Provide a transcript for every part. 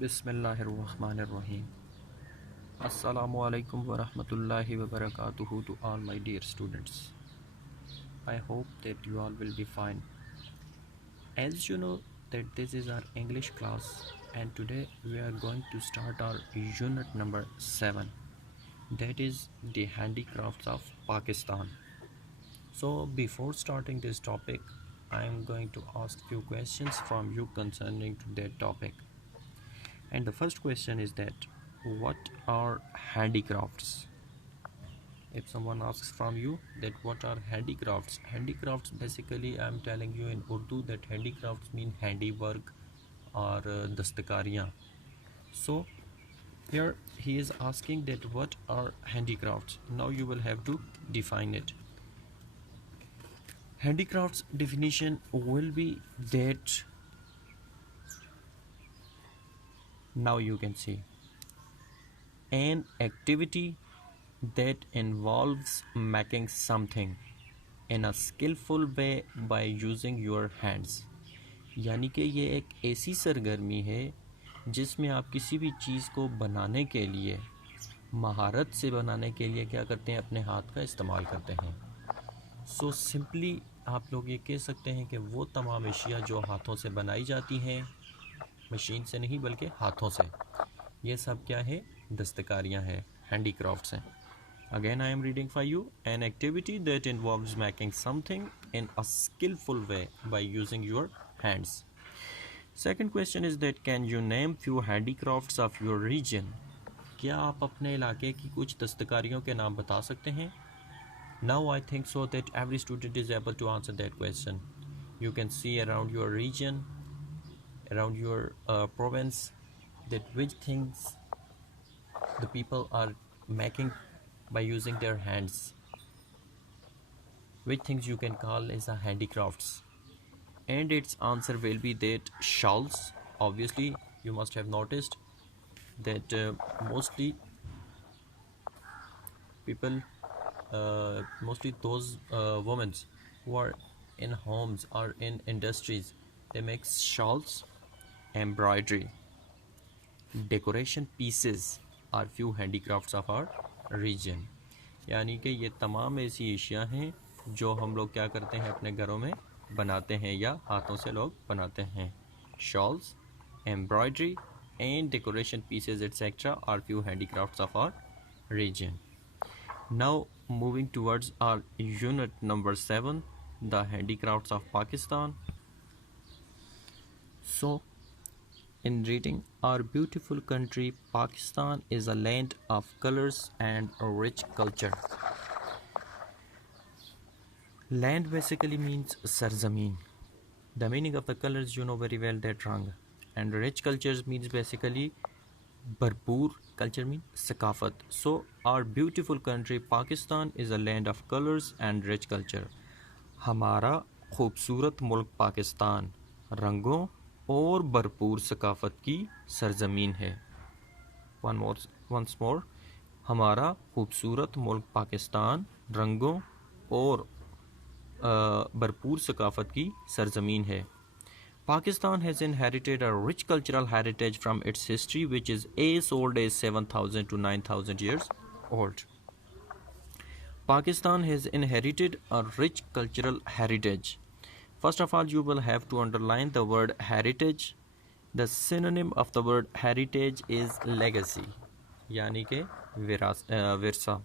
Bismillahirrahmanirrahim. Assalamu alaikum wa rahmatullahi wa barakatuhu to all my dear students. I hope that you all will be fine. As you know that this is our English class and today we are going to start our unit number 7, that is the handicrafts of Pakistan. So before starting this topic, I am going to ask few questions from you concerning to that topic. And the first question is that what are handicrafts? If someone asks from you that what are handicrafts basically I'm telling you in Urdu that handicrafts mean handiwork or dastakariyan. So here he is asking that what are handicrafts. Now you will have to define it. Handicrafts definition will be that, now you can see, an activity that involves making something in a skillful way by using your hands. यानी कि ये एक ऐसी सरगर्मी है जिसमें आप किसी भी चीज़ को बनाने के लिए, महारत से बनाने के लिए क्या करते हैं, अपने हाथ का इस्तेमाल करते हैं. सो सिंपली आप लोग ये कह सकते हैं कि वो तमाम अशिया जो हाथों से बनाई जाती हैं, मशीन से नहीं बल्कि हाथों से, ये सब क्या है, दस्तकारियाँ हैं, हैंडीक्राफ्ट्स हैं. Again I am reading for you. An activity that involves making something in a skillful way by using your hands. Second question is that can you name few handicrafts of your region? क्या आप अपने इलाके की कुछ दस्तकारियों के नाम बता सकते हैं? Now I think so that every student is able to answer that question. You can see around your region, around your province, that which things the people are making by using their hands, which things you can call as a handicrafts. And its answer will be that shawls. Obviously you must have noticed that mostly people, mostly those women who are in homes or in industries, they make shawls, embroidery, decoration pieces are few handicrafts of our region. यानी कि ये तमाम ऐसी Asia हैं जो हम लोग क्या करते हैं, अपने घरों में बनाते हैं या हाथों से लोग बनाते हैं. Shawls, embroidery and decoration pieces etcetera are few handicrafts of our region. Now moving towards our unit number 7, the handicrafts of Pakistan. So in reading, our beautiful country Pakistan is a land of colors and a rich culture. Land basically means sarzameen. The meaning of the colors you know very well, that rang. And rich cultures means basically bharpoor, culture means sakafat. So our beautiful country Pakistan is a land of colors and rich culture. हमारा खूबसूरत मुल्क पाकिस्तान रंगों और भरपूर सकाफत की सरजमीन है. once more, हमारा खूबसूरत मुल्क पाकिस्तान रंगों और भरपूर सकाफत की सरजमीन है. Pakistan has inherited a rich cultural heritage from its history, which is as old as 7,000 to 9,000 years old. Pakistan has inherited a rich cultural heritage. First of all, you will have to underline the word heritage. The synonym of the word heritage is legacy, यानी कि Virsa.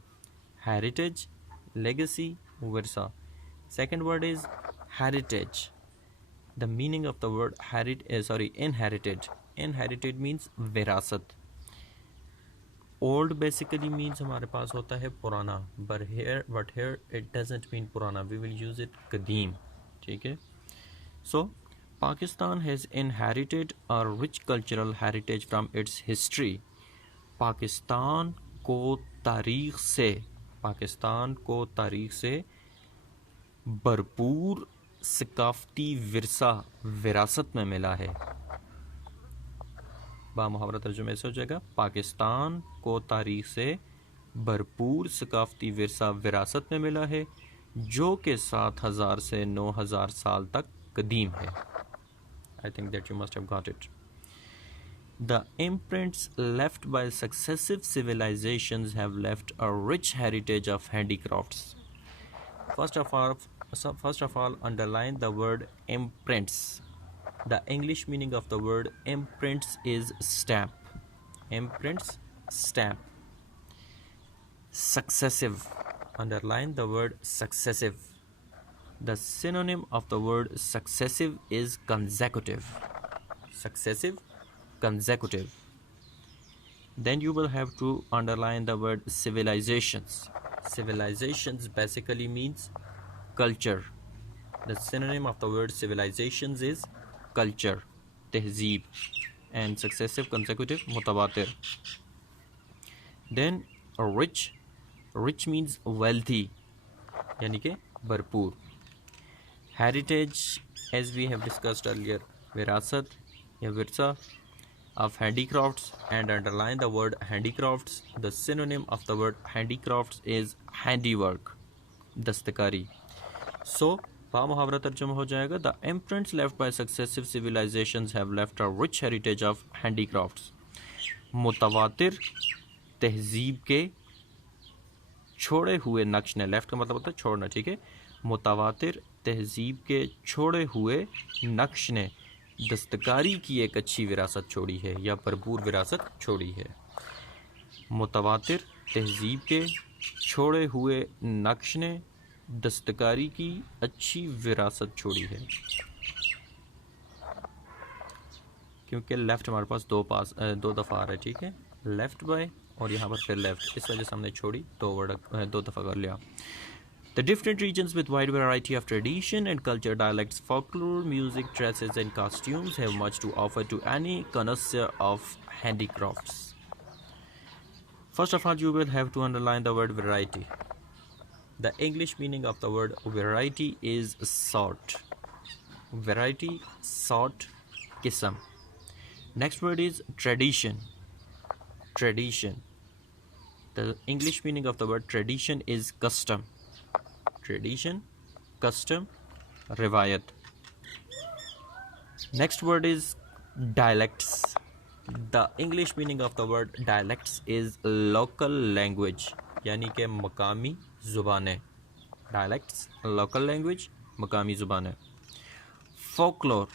Heritage, legacy, Virsa. Second word is heritage. The meaning of the word inherited. Inherited means विरासत. Old basically means हमारे पास होता है पुराना, but here it doesn't mean पुराना. We will use it कदीम. ठीक है. So Pakistan has inherited a rich cultural heritage from its history. Pakistan को तारीख से भरपूर सकाफती विरसा विरासत में मिला है. बामुहावरा तर्जुमे से हो जाएगा, पाकिस्तान को तारीख से भरपूर सकाफती विरसा विरासत में मिला है जो कि 7,000 से 9,000 साल तक कदीम है. I think that you must have got it. The imprints left by successive civilizations have left a rich heritage of handicrafts. First of all, underline the word imprints. The English meaning of the word imprints is stamp. Imprints, stamp. Successive. Underline the word successive. The synonym of the word successive is consecutive. Successive, consecutive. Then you will have to underline the word civilizations. Civilizations basically means culture. The synonym of the word civilizations is culture, tehzeeb, and successive, consecutive, mutawatir. Then rich. Rich means wealthy, यानी कि भरपूर. Heritage, as we have discussed earlier, विरासत या Virsa of handicrafts, and underline the word handicrafts. The synonym of the word handicrafts is handiwork, दस्तकारी. So मुहावरा तर्जुमा हो जाएगा, the imprints left by successive civilizations have left a rich heritage of handicrafts. मुतवातिर तहजीब के छोड़े हुए नक्श ने, लेफ्ट का मतलब होता है छोड़ना, ठीक है. मुतवातिर तहजीब के छोड़े हुए नक्श ने दस्तकारी की एक अच्छी विरासत छोड़ी है या भरपूर विरासत छोड़ी है. मुतवातिर तहजीब के छोड़े हुए नक्श ने दस्तकारी की अच्छी विरासत छोड़ी है. क्योंकि लेफ़्ट हमारे पास दो दफ़ा आ रहा है, ठीक है. लेफ़्ट बाय और यहाँ पर फिर लेफ़्ट, इस वजह से हमने छोड़ी, दो दफ़ा कर लिया. The different regions with wide variety of tradition and culture, dialects, folklore, music, dresses and costumes have much to offer to any connoisseur of handicrafts. First of all, you will have to underline the word variety. The English meaning of the word variety is sort. Variety, sort, qisam. Next word is tradition. Tradition. The English meaning of the word tradition is custom. Tradition, custom, riwayat. Next word is dialects. The English meaning of the word dialects is local language, यानी कि मकामी ज़ुबानें. Dialects, local language, मकामी ज़ुबानें. Folklore.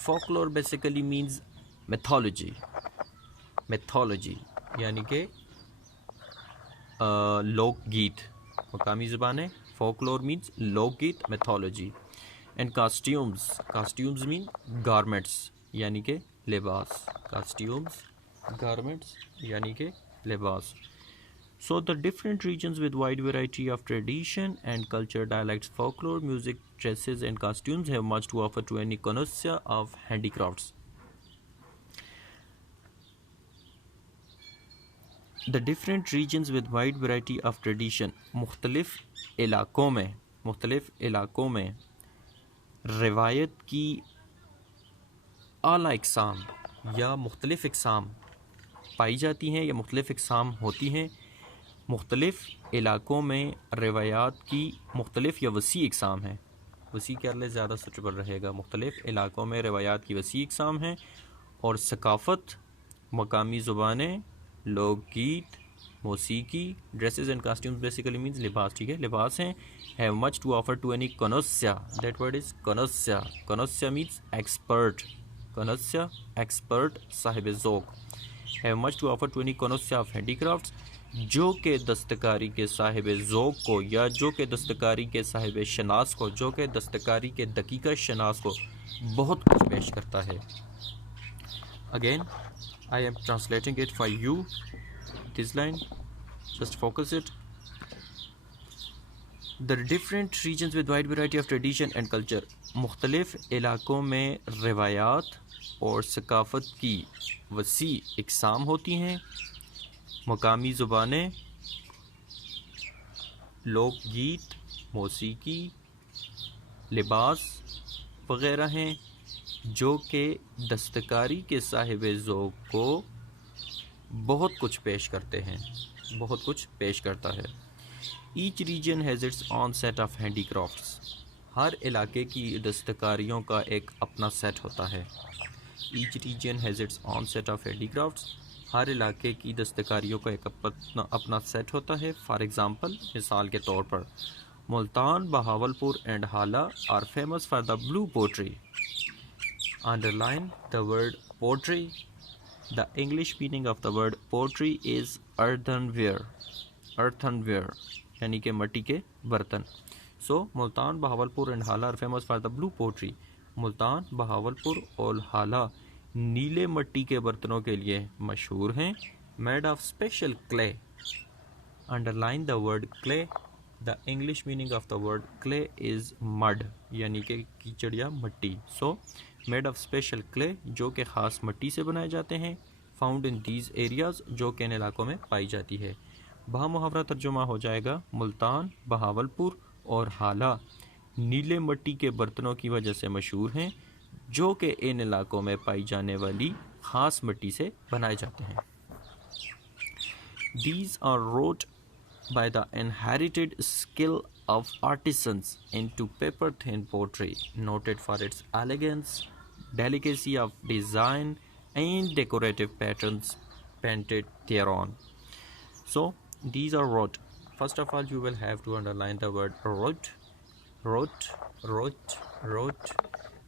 Folklore basically means mythology. Mythology यानी कि लोकगीत, मकामी ज़ुबानें. Folklore means लोकगीत, mythology. And costumes. Costumes mean garments, यानी कि लिबास. Costumes, garments, यानी कि लिबास. So the different regions with wide variety of tradition and culture, dialects, folklore, music, dresses and costumes have much to offer to any connoisseur of handicrafts. The different regions with wide variety of tradition, मुख्तलिफ इलाकों में रिवायत की आला इक़साम या मुख्तलिफ इक़साम पाई जाती हैं या मुख्तलिफ इक़साम होती हैं. मुख्तलिफ इलाकों में रिवायात की मुख्तलिफ या वसी इक़साम हैं. वसी क्या ले ज़्यादा सूटेबल रहेगा. मुख्तलिफ इलाकों में रिवायात की वसी इक़साम हैं और सकाफ़त, मकामी ज़ुबानें, लोकगीत, मौसीकी, dresses and costumes basically means लिबास, ठीक है, लिबास हैं. Have much to offer to any connoisseur. That word is connoisseur. Connoisseur means expert. Connoisseur, expert, साहिब ज़ौक़. Have much to offer to any connoisseur of handicrafts, जो के दस्तकारी के साहिब ज़ौक़ को या जो के दस्तकारी के साहिब शनास को, जो के दस्तकारी के दकीका शनास को बहुत कुछ पेश करता है. Again I am translating it for you. This line, just focus it. The different regions with wide variety of tradition and culture. मुख्तलिफ इलाकों में रिवायात और सकाफ़त की वसी इक़साम होती हैं. मकामी ज़ुबानें, लोकगीत, मौसीकी, लिबास वग़ैरह हैं जो कि दस्तकारी के साहिब ज़ौक़ को बहुत कुछ पेश करते हैं, बहुत कुछ पेश करता है. Each region has its own set of handicrafts. हर इलाके की दस्तकारियों का एक अपना सेट होता है. Each region has its own set of handicrafts. हर इलाके की दस्तकारियों का एक अपना सेट होता है। फॉर एग्ज़ाम्पल, मिसाल के तौर पर Multan, Bahawalpur and Hala are famous for the blue pottery. Underline the word pottery. The English meaning of the word pottery is earthenware. Earthenware यानी कि मिट्टी के बर्तन। So Multan, Bahawalpur and Hala are famous for the blue pottery. Multan, Bahawalpur और हाला नीले मिट्टी के बर्तनों के लिए मशहूर हैं। Made of special clay. Underline the word clay. The English meaning of the word clay is mud यानी कि कीचड़ या मिट्टी। So made of special clay जो कि ख़ास मिट्टी से बनाए जाते हैं। फाउंड इन दीज एरियाज़ जो कि इन इलाकों में पाई जाती है। मुहावरा तर्जुमा हो जाएगा, मुल्तान, बहावलपुर और हाला नीले मिट्टी के बर्तनों की वजह से मशहूर हैं जो कि इन इलाकों में पाई जाने वाली ख़ास मिट्टी से बनाए जाते हैं। These are wrought by the inherited skill of artisans into paper-thin pottery, noted for its elegance, delicacy of design, and decorative patterns painted thereon. So, these are wrought. First of all, you will have to underline the word wrought, wrought, wrought, wrought.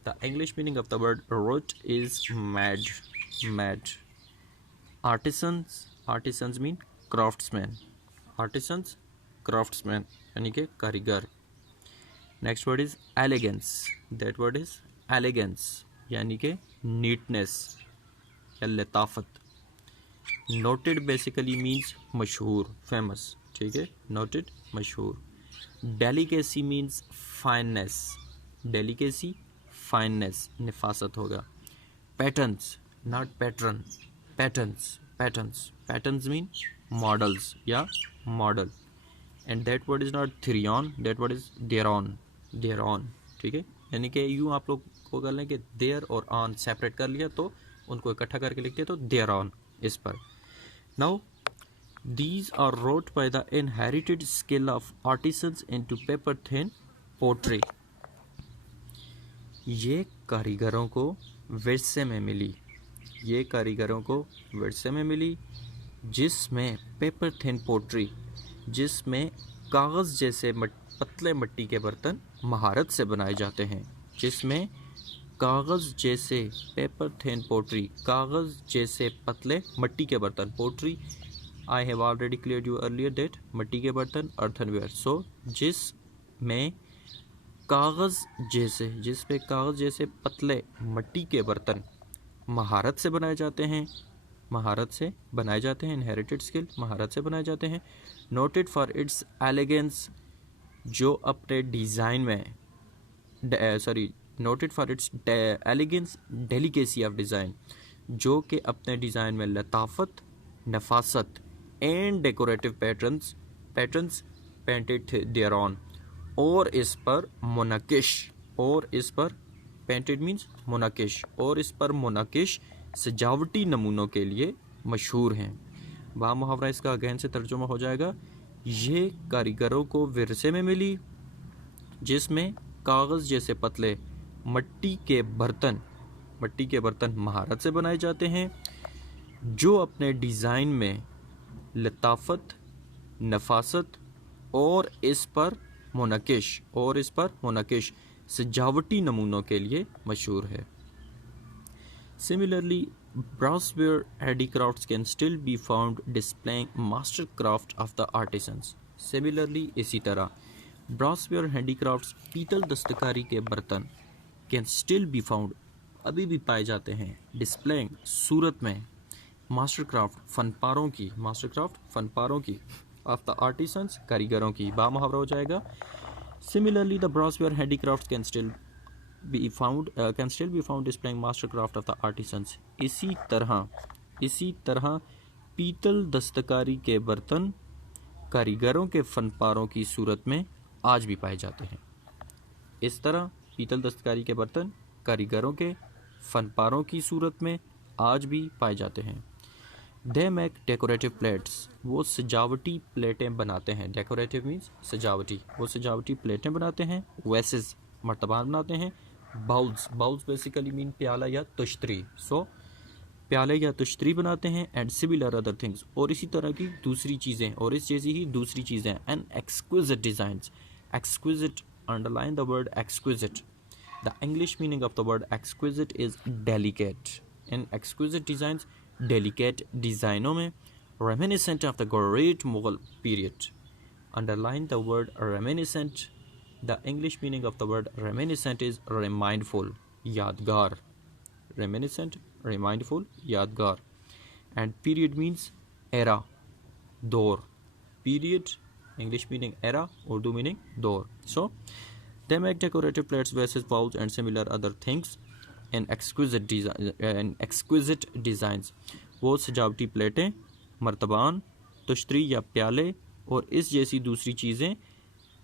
The English meaning of the word wrought is made, made. Artisans, artisans mean craftsmen. Artisans, craftsmen यानी कि कारीगर। Next word is elegance. That word is elegance यानी कि neatness या लताफत। Noted basically means मशहूर, famous. ठीक है, नोटेड मशहूर। Delicacy means fineness. Delicacy fineness, नफासत होगा। Patterns, not pattern, patterns, patterns, patterns mean models या model. And that word is not thereon, that word is thereon, thereon. ठीक है, यानी कि यूँ आप लोग को कर लें कि देयर और ऑन सेपरेट कर लिया तो उनको इकट्ठा करके लिखते तो देयर ऑन इस पर। Now these are wrought by the inherited skill of artisans into paper thin pottery. ये कारीगरों को विरसे में मिली, ये कारीगरों को विरसे में मिली जिसमें पेपर थिन पोट्री, जिसमें कागज़ जैसे पतले मिट्टी के बर्तन महारत से बनाए जाते हैं। जिसमें कागज़ जैसे पेपर थिन पोट्री, कागज़ जैसे पतले मिट्टी के बर्तन। Pottery I have already clear you earlier that, मिट्टी के बर्तन, अर्थनवेयर। सो जिसमें कागज़ जैसे, जिसपे कागज़ जैसे पतले मिट्टी के बर्तन महारत से बनाए जाते हैं, महारत से बनाए जाते हैं। इनहेरिटेड स्किल, महारत से बनाए जाते हैं। नोटेड फॉर इट्स एलिगेंस, जो अपने डिज़ाइन में noted for its elegance, delicacy of design, जो कि अपने डिज़ाइन में लताफत, नफासत, and decorative patterns painted thereon, और इस पर मुनकिश, और इस पर पेंटेड मीन्स मुनकिश, और इस पर मुनकिश सजावटी नमूनों के लिए मशहूर हैं। मुहावरा इसका अगेन से तर्जुमा हो जाएगा, ये कारीगरों को विरसे में मिली जिसमें कागज़ जैसे पतले मिट्टी के बर्तन महारत से बनाए जाते हैं, जो अपने डिज़ाइन में लताफत, नफासत और इस पर मुनकिश सजावटी नमूनों के लिए मशहूर है। Similarly, brassware handicrafts can still be found displaying master craft of the artisans. Similarly, इसी तरह brassware handicrafts, पीतल दस्तकारी के बर्तन, can still be found, अभी भी पाए जाते हैं, displaying, सूरत में, मास्टर क्राफ्ट फनपारों की ऑफ द आर्टिसंस, कारीगरों की। मुहावरा हो जाएगा, similarly the brassware handicrafts can still be found displaying master craft of the artisans. इसी तरह पीतल दस्तकारी के बर्तन कारीगरों के फनपारों की सूरत में आज भी पाए जाते हैं। इस तरह पीतल दस्तकारी के बर्तन कारीगरों के फनपारों की सूरत में आज भी पाए जाते हैं। दे मेक डेकोरेटिव प्लेट्स, वो सजावटी प्लेटें बनाते हैं। डेकोरेटिव मीन्स सजावटी, वो सजावटी प्लेटें बनाते हैं। वेसेस, मर्तबान बनाते हैं। बाउल्स बेसिकली मीन प्याला या तश्तरी. सो प्याले या तश्तरी बनाते हैं. एंड सिमिलर अदर थिंग्स, और इसी तरह की दूसरी चीज़ें, और इस जैसी ही दूसरी चीज़ें. And exquisite designs. Exquisite, underline the word exquisite. The English meaning of the word exquisite is delicate. In exquisite designs, delicate डिज़ाइनों में, reminiscent of the great Mughal period. Underline the word reminiscent. The English meaning of the word reminiscent is remindful, yadgar. Reminiscent, remindful, yadgar. And period means era, dor. Period, English meaning era, Urdu meaning dor. So they make decorative plates, vases, bowls and similar other things in exquisite designs. वो सजावटी प्लेटें, मर्तबान, तश्तरी या प्याले और इस जैसी दूसरी चीज़ें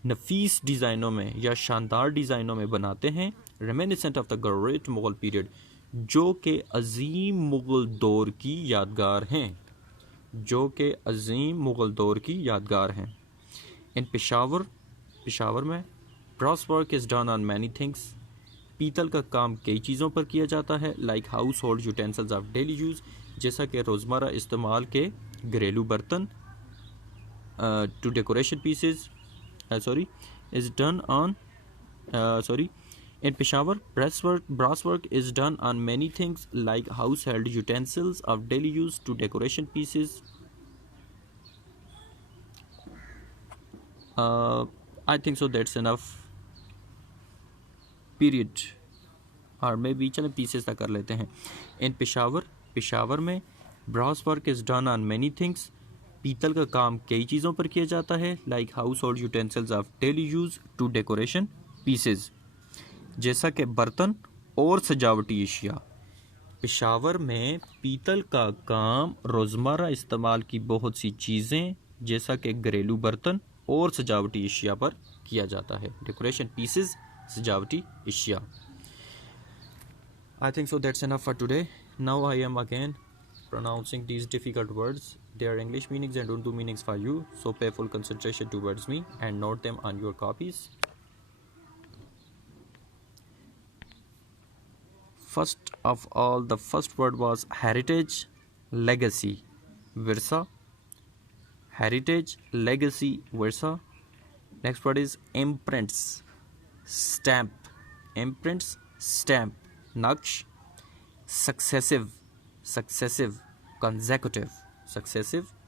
नफीस डिज़ाइनों में या शानदार डिज़ाइनों में बनाते हैं. Reminiscent of the great Mughal period, जो कि अजीम मुगल दौर की यादगार हैं. जो कि अजीम मुगल दौर की यादगार हैं. इन पेशावर में Bros work is done on many things. पीतल का काम कई चीज़ों पर किया जाता है. Like household utensils of daily use, जैसा कि रोज़मर्रा इस्तेमाल के घरेलू बर्तन. To decoration pieces is done on in Peshawar, brass work is done on many things like household utensils of daily use to decoration pieces. I think so that's enough. Period. और maybe चलें pieces तक कर लेते हैं. In Peshawar में brass work is done on many things. पीतल का काम कई चीज़ों पर किया जाता है. Like household utensils of daily use to decoration pieces, जैसा कि बर्तन और सजावटी अशिया. पेशावर में पीतल का काम रोज़मर्रा इस्तेमाल की बहुत सी चीज़ें, जैसा कि घरेलू बर्तन और सजावटी अशिया पर किया जाता है. डेकोरेशन पीसेस, सजावटी अशिया. I think so that's enough for today. Now I am again pronouncing these difficult words. They are English meanings and Urdu meanings for you, so pay full concentration towards me and note them on your copies. First of all, the first word was heritage, legacy, virsa. Heritage, legacy, virsa. Next word is imprints, stamp. Imprints, stamp. Naksh, successive,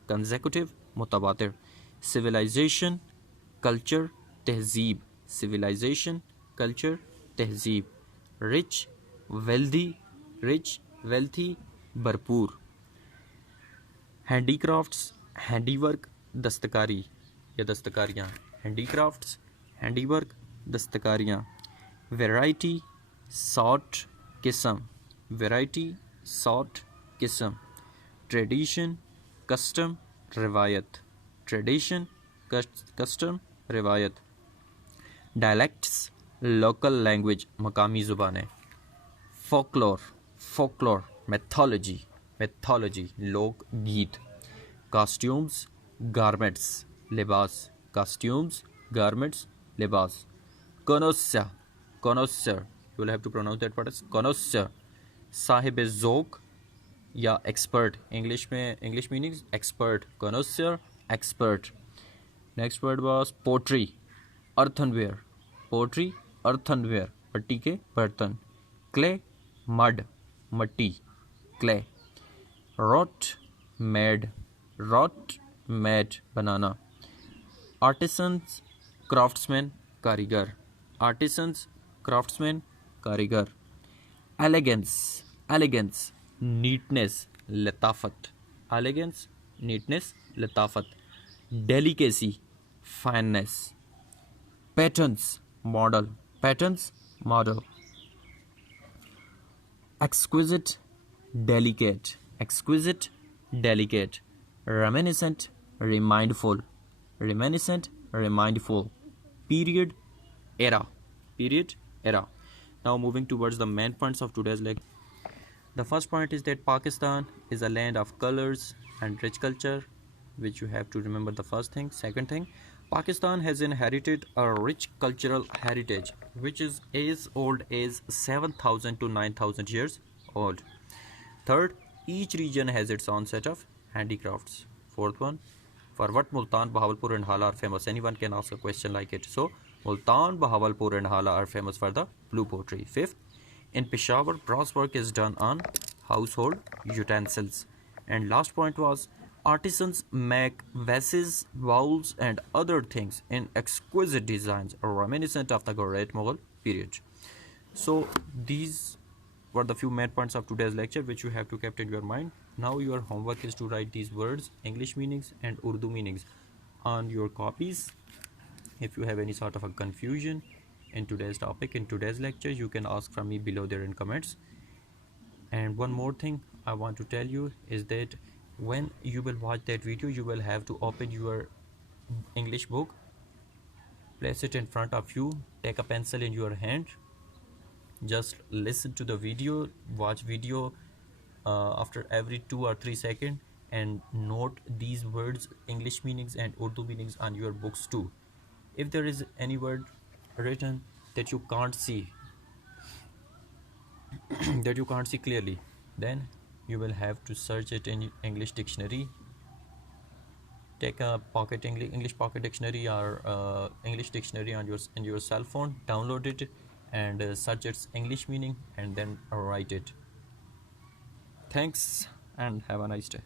consecutive, mutabatir. Civilization, culture, tehzeeb. Civilization, culture, tehzeeb. Rich, wealthy, भरपूर. Handicrafts, handiwork, दस्तकारी या दस्तकारियाँ. Handicrafts, handiwork, दस्तकारियाँ. Variety, sort, किस्म. Variety, sort, किस्म. Tradition, custom, रिवायत. Tradition, custom, रिवायत. Dialects, local language, मकामी ज़ुबानें. Folklore, mythology, लोक गीत. कॉस्ट्यूम्स, गारमेंट्स, लिबास. कॉस्ट्यूम्स, गारमेंट्स, लिबास. कॉनोसर, you will have to pronounce that word as connoisseur. साहिब ज़ौक़ या expert. English meanings expert. connoisseur, expert. Next word was pottery, earthenware. Pottery, earthenware, मिट्टी के बर्तन. क्ले, मड, मट्टी, क्ले. रॉट मेड, बनाना. आर्टिसंस, क्राफ्ट्समैन, कारीगर. आर्टिसंस, क्राफ्ट्समैन, कारीगर. एलिगेंस, नीटनेस, लताफत. Delicacy, fineness. Patterns, model. Exquisite, delicate. Reminiscent, remindful. Period, era. Now moving towards the main points of today's lecture. The first point is that Pakistan is a land of colors and rich culture, which you have to remember the first thing. Second thing, Pakistan has inherited a rich cultural heritage which is as old as 7,000 to 9,000 years old. Third, each region has its own set of handicrafts. Fourth one, for what Multan, Bahawalpur and Hala are famous? Anyone can ask a question like it. So, Multan, Bahawalpur and Hala are famous for the blue pottery. Fifth, in Peshawar, brass work is done on household utensils. And last point was, artisans make vases, bowls and other things in exquisite designs reminiscent of the Great Mughal period. So these were the few main points of today's lecture which you have to keep in your mind. Now your homework is to write these words, English meanings and Urdu meanings on your copies. If you have any sort of a confusion in today's topic, in today's lecture, you can ask from me below there in comments. And one more thing I want to tell you is that when you will watch that video, you will have to open your English book, place it in front of you, take a pencil in your hand, just listen to the video, watch video after every 2 or 3 seconds, and note these words, English meanings and Urdu meanings on your books too. If there is any word written that you can't see that you can't see clearly, then you will have to search it in English dictionary. Take a pocket English pocket dictionary or English dictionary on your cell phone, download it and search its English meaning and then write it. Thanks and have a nice day.